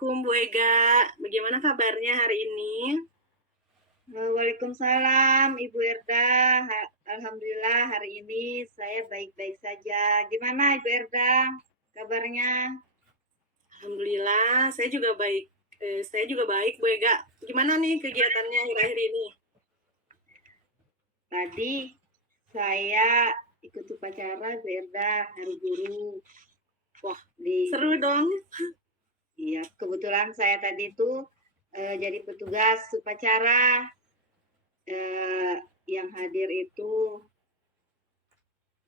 Assalamualaikum Bu Ega, bagaimana kabarnya hari ini? Waalaikumsalam Ibu Erda. Alhamdulillah hari ini saya baik-baik saja. Gimana Ibu Erda kabarnya? Alhamdulillah, saya juga baik. Saya juga baik Bu Ega. Gimana nih kegiatannya akhir-akhir ini? Tadi saya ikut upacara Ibu Erda Hari Guru. Wah, Di seru dong. Iya, kebetulan saya tadi itu jadi petugas upacara. Yang hadir itu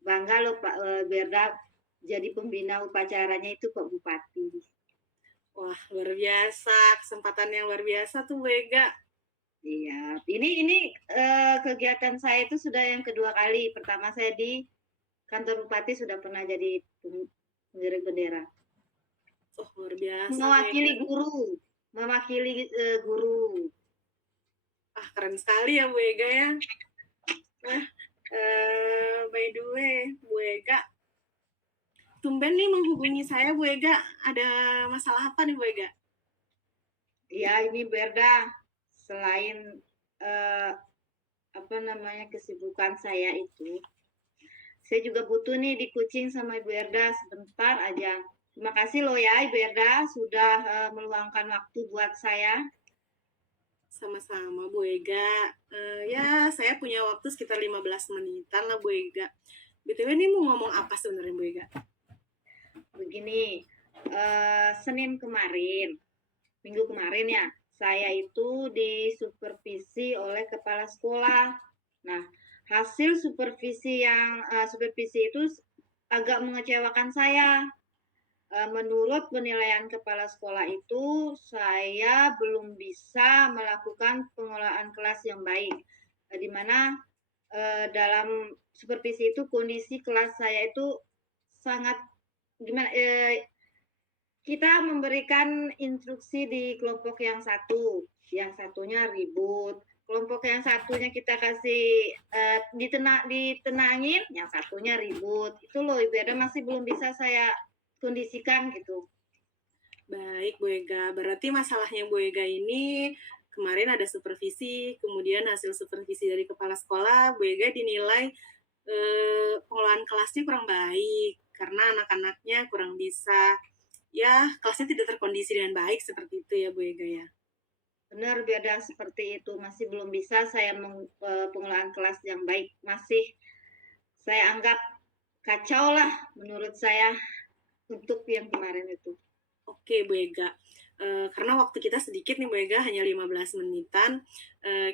bangga loh Pak Ibu Erda, jadi pembina upacaranya itu Pak Bupati. Wah, luar biasa. Kesempatan yang luar biasa tuh Bu Ega. Iya, ini kegiatan saya itu sudah yang kedua kali. Pertama saya di kantor bupati sudah pernah jadi pengiring bendera. Oh, luar biasa Bu Mewakili Ega. guru, mewakili guru. Ah, keren sekali ya Bu Ega ya. Nah, by the way, Bu Ega, tumben nih menghubungi saya Bu Ega. Ada masalah apa nih Bu Ega? Ya ini Berda, selain eh, apa namanya kesibukan saya itu, saya juga butuh nih di kucing sama Ibu Erda sebentar aja. Terima kasih loh ya Ibu Erda sudah meluangkan waktu buat saya. Sama-sama Bu Ega. Ya, saya punya waktu sekitar 15 menitan lah Bu Ega. BTW ini mau ngomong apa sebenarnya Bu Ega? Begini, Senin kemarin, minggu kemarin ya, saya itu disupervisi oleh kepala sekolah. Nah, hasil supervisi itu agak mengecewakan saya. Menurut penilaian kepala sekolah itu, saya belum bisa melakukan pengelolaan kelas yang baik. Di mana dalam supervisi itu kondisi kelas saya itu sangat gimana? Kita memberikan instruksi di kelompok yang satu, yang satunya ribut. Kelompok yang satunya kita kasih ditenangin, yang satunya ribut. Itu loh Ibu masih belum bisa saya kondisikan gitu. Baik Bu Ega, berarti masalahnya Bu Ega ini kemarin ada supervisi, kemudian hasil supervisi dari kepala sekolah, Bu Ega dinilai pengelolaan kelasnya kurang baik karena anak-anaknya kurang bisa, ya kelasnya tidak terkondisi dengan baik seperti itu ya Bu Ega ya. Benar beda seperti itu, masih belum bisa saya pengelolaan kelas yang baik, masih saya anggap kacau lah menurut saya untuk yang kemarin itu. Oke Bu Ega, karena waktu kita sedikit nih Bu Ega, hanya 15 menitan.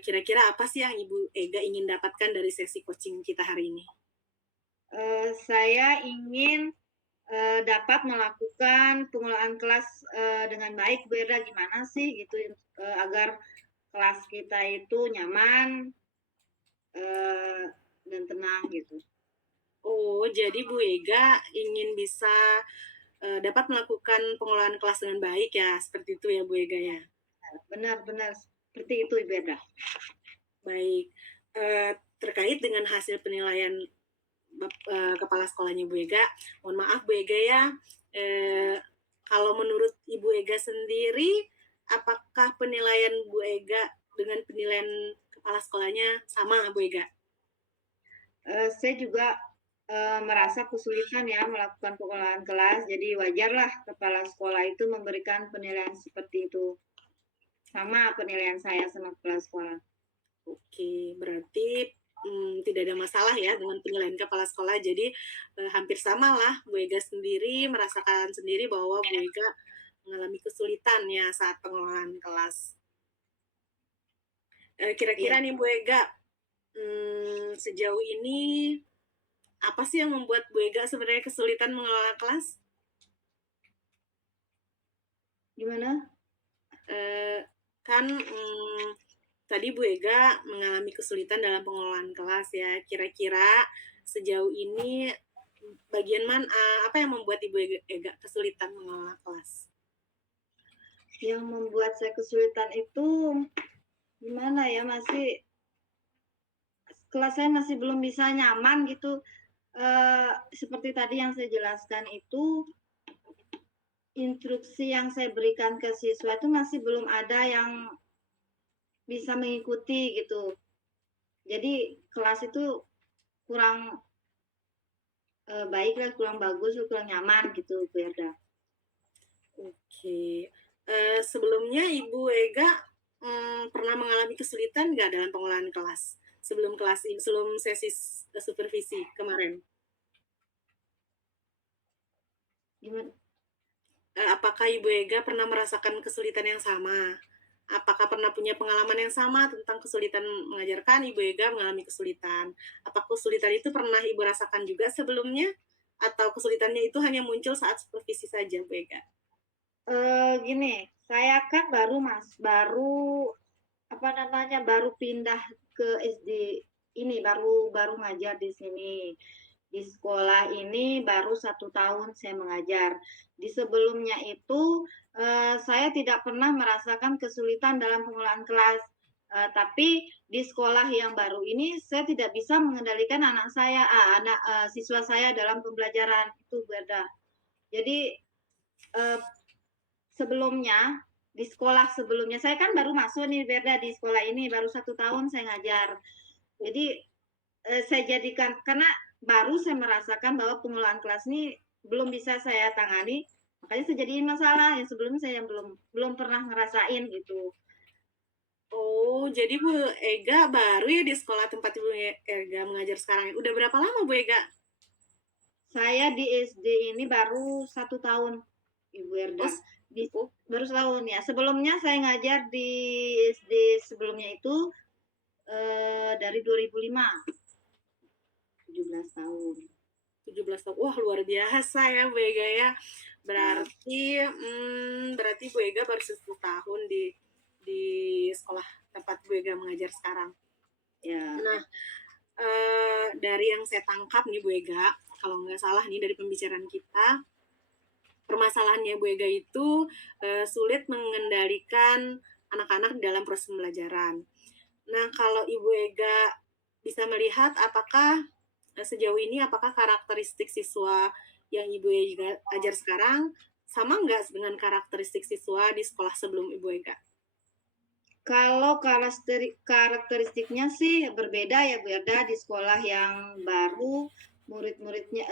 Kira-kira apa sih yang Ibu Ega ingin dapatkan dari sesi coaching kita hari ini? Saya ingin dapat melakukan pengelolaan kelas dengan baik. Bu Erda gimana sih gitu agar kelas kita itu nyaman dan tenang gitu. Oh, jadi Bu Ega ingin bisa dapat melakukan pengelolaan kelas dengan baik ya, seperti itu ya Bu Ega ya. Benar-benar seperti itu Ibu Erda. Baik, terkait dengan hasil penilaian kepala sekolahnya Bu Ega, mohon maaf Bu Ega ya, kalau menurut Ibu Ega sendiri, apakah penilaian Bu Ega dengan penilaian kepala sekolahnya sama Bu Ega? Saya juga merasa kesulitan ya melakukan pengelolaan kelas, jadi wajarlah kepala sekolah itu memberikan penilaian seperti itu. Sama penilaian saya sama kepala sekolah. Oke, berarti tidak ada masalah ya dengan penilaian kepala sekolah. Jadi hampir sama lah Bu Ega sendiri merasakan sendiri bahwa Bu Ega mengalami kesulitan ya saat pengelolaan kelas. Kira-kira Iya. nih Bu Ega, sejauh ini apa sih yang membuat Bu Ega sebenarnya kesulitan mengelola kelas? Gimana? Kan tadi Bu Ega mengalami kesulitan dalam pengelolaan kelas ya. Kira-kira sejauh ini bagian mana apa yang membuat Ibu Ega kesulitan mengelola kelas? Yang membuat saya kesulitan itu gimana ya, masih kelas saya masih belum bisa nyaman gitu. Seperti tadi yang saya jelaskan itu instruksi yang saya berikan ke siswa itu masih belum ada yang bisa mengikuti gitu. Jadi kelas itu kurang baik lah, kurang bagus, kurang nyaman gitu, Bu Erda. Oke. Sebelumnya Ibu Ega pernah mengalami kesulitan nggak dalam pengelolaan kelas? Sebelum kelas ini, sebelum sesi supervisi kemarin? Gimana? Apakah Ibu Ega pernah merasakan kesulitan yang sama? Apakah pernah punya pengalaman yang sama tentang kesulitan mengajarkan? Ibu Ega mengalami kesulitan. Apakah kesulitan itu pernah Ibu rasakan juga sebelumnya? Atau kesulitannya itu hanya muncul saat supervisi saja, Bu Ega? Gini, saya kan baru apa namanya, baru pindah ke SD ini, baru ngajar di sini. Di sekolah ini baru 1 tahun saya mengajar. Di sebelumnya itu, saya tidak pernah merasakan kesulitan dalam pengelolaan kelas, tapi di sekolah yang baru ini saya tidak bisa mengendalikan siswa saya dalam pembelajaran, itu beda. Jadi, eee sebelumnya, di sekolah sebelumnya, saya kan baru masuk nih Berda di sekolah ini, baru 1 tahun saya ngajar. Jadi saya jadikan, karena baru saya merasakan bahwa pengelolaan kelas ini belum bisa saya tangani, makanya saya jadiin masalah yang sebelumnya saya belum pernah ngerasain gitu. Oh, jadi Bu Ega baru ya di sekolah tempat Ibu Ega mengajar sekarang. Udah berapa lama Bu Ega? Saya di SD ini baru 1 tahun, Ibu Erda. Baru setahun ya. Sebelumnya saya ngajar di SD sebelumnya itu dari 2005. 17 tahun. 17 tahun. Wah, luar biasa ya Bu Ega ya. Berarti Bu Ega baru 10 tahun di sekolah tempat Bu Ega mengajar sekarang. Ya. Nah, dari yang saya tangkap nih Bu Ega, kalau nggak salah nih dari pembicaraan kita, permasalahannya Bu Ega itu sulit mengendalikan anak-anak dalam proses pembelajaran. Nah, kalau Ibu Ega bisa melihat apakah sejauh ini apakah karakteristik siswa yang Ibu Ega ajar sekarang sama nggak dengan karakteristik siswa di sekolah sebelum Ibu Ega? Kalau karakteristiknya sih berbeda ya Bu Erda. Di sekolah yang baru, murid-muridnya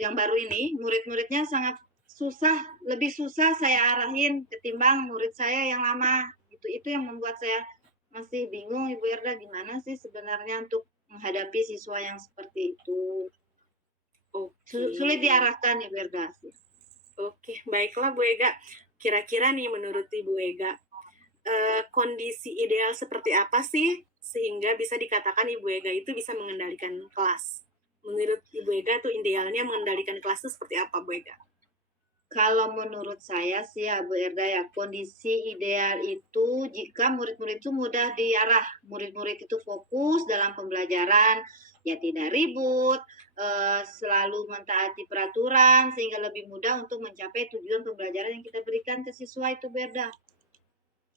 yang baru ini, murid-muridnya sangat susah, lebih susah saya arahin ketimbang murid saya yang lama. Itu yang membuat saya masih bingung Ibu Erda, gimana sih sebenarnya untuk menghadapi siswa yang seperti itu. Sulit diarahkan Ibu Erda. Oke, baiklah Bu Ega. Kira-kira nih menurut Ibu Ega, kondisi ideal seperti apa sih sehingga bisa dikatakan Ibu Ega itu bisa mengendalikan kelas? Menurut Ibu Ega tuh idealnya mengendalikan kelas itu seperti apa Bu Ega? Kalau menurut saya sih ya Bu Erda ya, kondisi ideal itu jika murid-murid itu mudah diarah, murid-murid itu fokus dalam pembelajaran, ya tidak ribut, selalu mentaati peraturan sehingga lebih mudah untuk mencapai tujuan pembelajaran yang kita berikan ke siswa itu Bu Erda.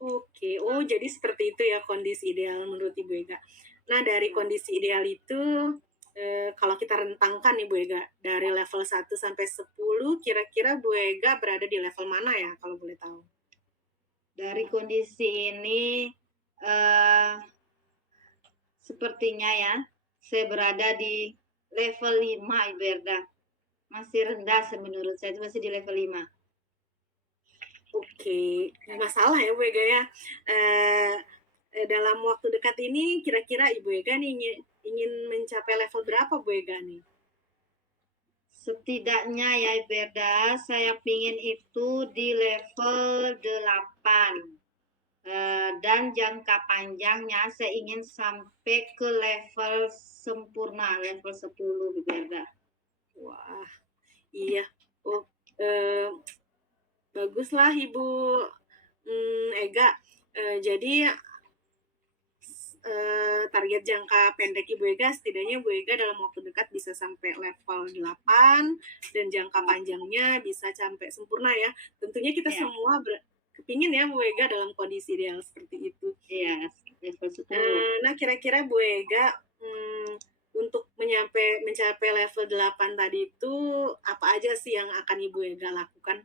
Oke, oh jadi seperti itu ya kondisi ideal menurut Ibu Ega. Nah dari kondisi ideal itu, kalau kita rentangkan nih Bu Ega, dari level 1 sampai 10, kira-kira Bu Ega berada di level mana ya kalau boleh tahu? Dari kondisi ini, sepertinya ya, saya berada di level 5 Ibu Erda. Masih rendah menurut saya, itu masih di level 5. Oke, nggak masalah ya Bu Ega ya. Dalam waktu dekat ini kira-kira Ibu Ega nih ingin mencapai level berapa Bu Ega nih? Setidaknya ya Ibu Erda, saya pingin itu di level 8. Dan jangka panjangnya saya ingin sampai ke level sempurna, level 10 Ibu Erda. Wah, iya. Oh, baguslah Ibu Ega. Jadi target jangka pendek Ibu Ega setidaknya Ibu Ega dalam waktu dekat bisa sampai level 8 dan jangka panjangnya bisa sampai sempurna ya. Tentunya kita semua kepingin ya Bu Ega dalam kondisi ideal seperti itu. Iya, level 10. Nah, kira-kira Bu Ega untuk mencapai level 8 tadi itu apa aja sih yang akan Ibu Ega lakukan?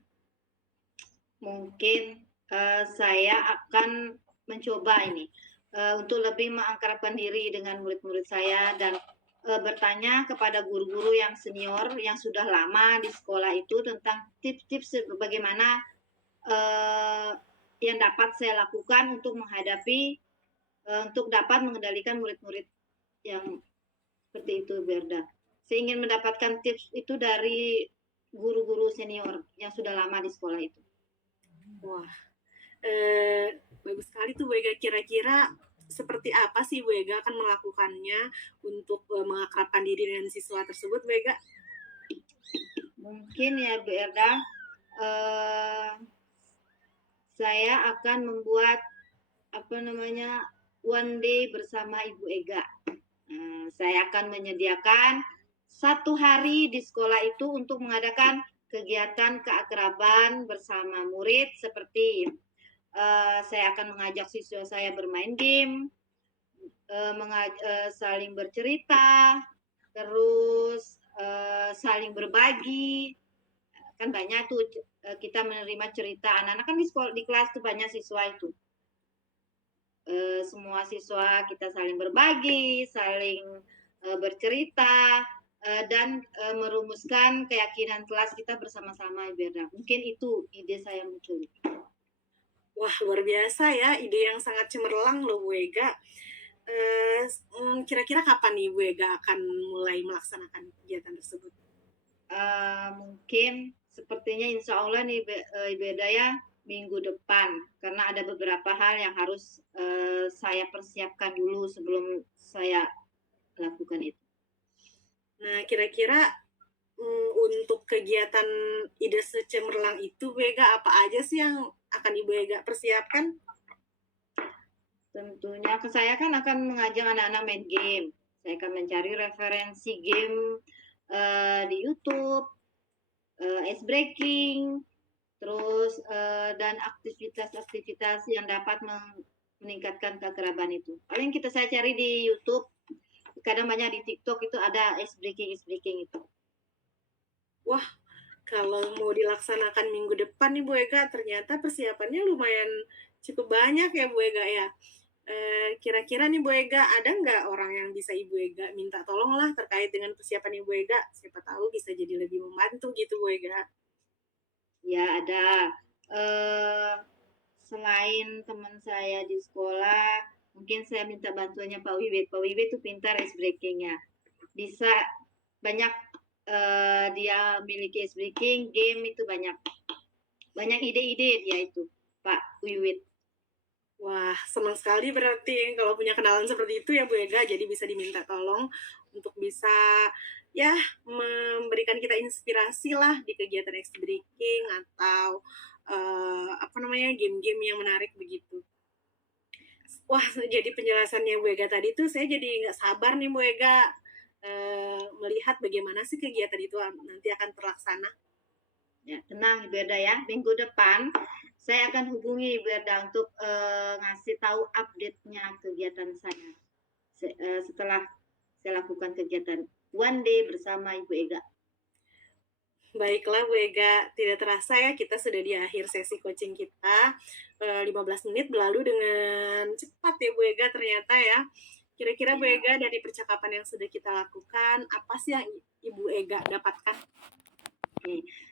Mungkin, saya akan mencoba ini, untuk lebih mengakrabkan diri dengan murid-murid saya dan, bertanya kepada guru-guru yang senior yang sudah lama di sekolah itu tentang tips-tips bagaimana, eee, yang dapat saya lakukan untuk menghadapi, untuk dapat mengendalikan murid-murid yang seperti itu, Berda. Saya ingin mendapatkan tips itu dari guru-guru senior yang sudah lama di sekolah itu. Wah, bagus sekali tuh Bu Ega. Kira-kira seperti apa sih Bu Ega akan melakukannya untuk mengakrabkan diri dengan siswa tersebut Bu Ega? Mungkin ya Bu Erda, saya akan membuat apa namanya one day bersama Ibu Ega. Saya akan menyediakan 1 hari di sekolah itu untuk mengadakan kegiatan keakraban bersama murid seperti saya akan mengajak siswa saya bermain game, saling bercerita, terus saling berbagi. Kan banyak tuh kita menerima cerita anak-anak kan di sekolah di kelas tuh banyak siswa itu. Semua siswa kita saling berbagi, saling bercerita dan merumuskan keyakinan kelas kita bersama-sama Iberda. Mungkin itu ide saya muncul. Wah, luar biasa ya, ide yang sangat cemerlang loh Bu Ega. Kira-kira kapan nih Bu Ega akan mulai melaksanakan kegiatan tersebut? Mungkin sepertinya insya Allah nih Iberda ya minggu depan karena ada beberapa hal yang harus saya persiapkan dulu sebelum saya lakukan itu. Nah, kira-kira untuk kegiatan ide secemerlang itu, Bu Ega, apa aja sih yang akan Ibu Ega persiapkan? Tentunya saya kan akan mengajak anak-anak main game. Saya akan mencari referensi game di YouTube, ice breaking, terus dan aktivitas-aktivitas yang dapat meningkatkan kekebalan itu. Paling saya cari di YouTube, kadang banyak di TikTok itu ada ice breaking itu. Wah, kalau mau dilaksanakan minggu depan nih Bu Ega, ternyata persiapannya lumayan cukup banyak ya Bu Ega ya. Kira-kira nih Bu Ega, ada nggak orang yang bisa Ibu Ega minta tolong lah terkait dengan persiapan Ibu Ega? Siapa tahu bisa jadi lebih membantu gitu Bu Ega. Ya ada. Uh, Selain teman saya di sekolah, mungkin saya minta bantuannya Pak Wiwit. Pak Wiwit itu pintar ice breakingnya. Bisa banyak dia miliki ice breaking, game itu banyak. Banyak ide-ide dia itu, Pak Wiwit. Wah, senang sekali berarti kalau punya kenalan seperti itu ya Bu Ega, jadi bisa diminta tolong untuk bisa ya memberikan kita inspirasi lah di kegiatan ice breaking atau apa namanya game-game yang menarik begitu. Wah, jadi penjelasannya Bu Ega tadi tuh saya jadi nggak sabar nih Bu Ega melihat bagaimana sih kegiatan itu nanti akan terlaksana. Ya, tenang Ibu Erda ya. Minggu depan saya akan hubungi Ibu Erda untuk ngasih tahu update-nya kegiatan saya. Setelah saya lakukan kegiatan one day bersama Ibu Ega. Baiklah Bu Ega, tidak terasa ya kita sudah di akhir sesi coaching kita. 15 menit berlalu dengan cepat ya Bu Ega ternyata ya. Kira-kira Bu Ega dari percakapan yang sudah kita lakukan, apa sih yang Ibu Ega dapatkan?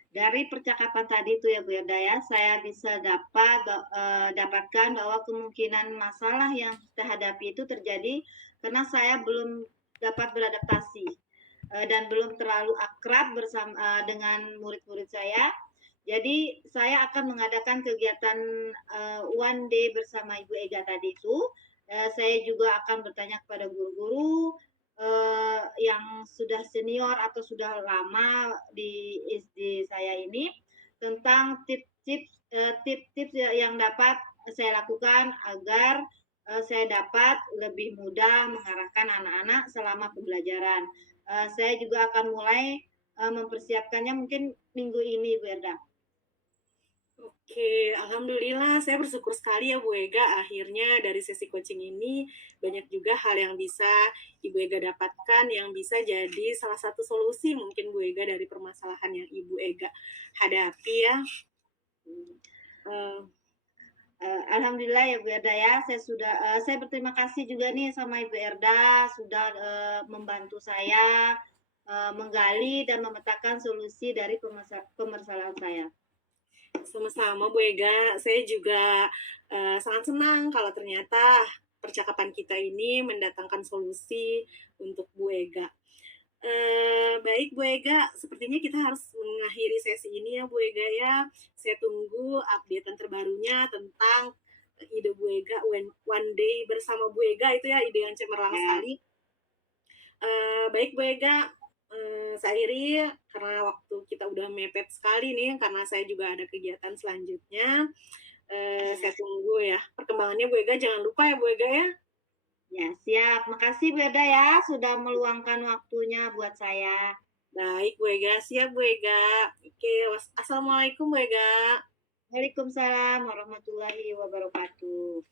Dari percakapan tadi itu ya Bu Ega ya, saya bisa dapatkan bahwa kemungkinan masalah yang kita hadapi itu terjadi karena saya belum dapat beradaptasi dan belum terlalu akrab bersama dengan murid-murid saya. Jadi saya akan mengadakan kegiatan one day bersama Ibu Ega tadi itu. Saya juga akan bertanya kepada guru-guru yang sudah senior atau sudah lama di SD saya ini tentang tips-tips yang dapat saya lakukan agar saya dapat lebih mudah mengarahkan anak-anak selama pembelajaran. Saya juga akan mulai mempersiapkannya mungkin minggu ini, Bu Erda. Oke, alhamdulillah saya bersyukur sekali ya Bu Ega. Akhirnya dari sesi coaching ini banyak juga hal yang bisa Ibu Ega dapatkan yang bisa jadi salah satu solusi mungkin Bu Ega dari permasalahan yang Ibu Ega hadapi ya. Eh, Alhamdulillah ya Bu Erda ya, saya berterima kasih juga nih sama Ibu Erda sudah, membantu saya, menggali dan memetakan solusi dari permasalahan saya. Sama-sama Bu Ega, saya juga sangat senang kalau ternyata percakapan kita ini mendatangkan solusi untuk Bu Ega. Baik Bu Ega, sepertinya kita harus mengakhiri sesi ini ya Bu Ega ya. Saya tunggu updatean terbarunya tentang ide Bu Ega one day bersama Bu Ega, itu ya ide yang cemerlang Ya, sekali. Baik Bu Ega, saya akhiri karena waktu kita udah mepet sekali nih karena saya juga ada kegiatan selanjutnya. Saya ya, tunggu ya perkembangannya Bu Ega, jangan lupa ya Bu Ega ya. ya siap. Makasih Bu Erda ya sudah meluangkan waktunya buat saya. Baik Bu Ega, siap Bu Ega. Oke, assalamualaikum Bu Ega. Waalaikumsalam warahmatullahi wabarakatuh.